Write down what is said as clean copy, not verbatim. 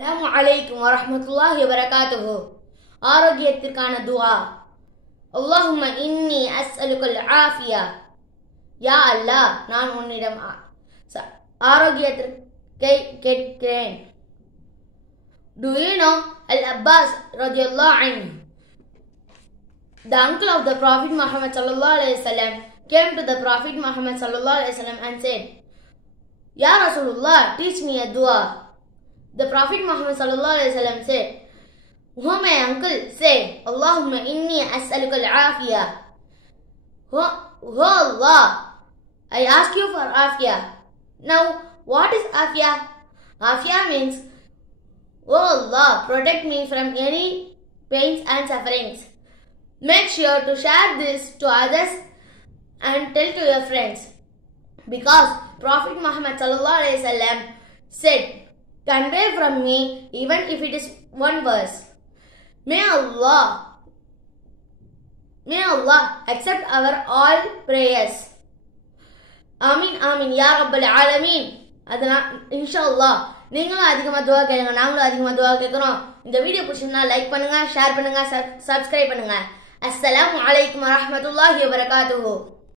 Assalamu alaikum wa rahmatullahi wa barakatuhu. Arogyatthirkana dua. Allahumma inni as'aluka al-afiya. Ya Allah, நான் உன்னிடம் ஆரோக்கியத்தை கேட்கிறேன். Do you know Al-Abbas radiyallahu anhu? The uncle of the Prophet Muhammad sallallahu alaihi wasallam came to the Prophet Muhammad sallallahu alaihi wasallam and said, Ya Rasulullah, teach me a dua. The Prophet Muhammad sallallahu alaihi wasallam said, "Oh my uncle, say, Allahumma inni as'aluka al-afiya." Oh Allah, I ask you for afiya. Now, what is afiya? Afiya means, oh Allah, protect me from any pains and sufferings. Make sure to share this to others and tell to your friends. Because Prophet Muhammad sallallahu alaihi wasallam said, convey from me even if it is one verse. May Allah accept our all prayers. Amin Amin Ya Rabbal Alameen. அதனால் இன்ஷாஅல்லாஹ் நீங்களும் அதிகமாக துஆ கேளுங்க, நாங்களும் அதிகமாக துஆ கேட்குறோம். இந்த வீடியோ பிடிச்சிருந்தா லைக் பண்ணுங்க, ஷேர் பண்ணுங்க, சப்ஸ்கிரைப் பண்ணுங்க. அஸ்ஸலாமு அலைக்கும் வரஹ்மத்துல்லாஹி வபரகாத்துஹு.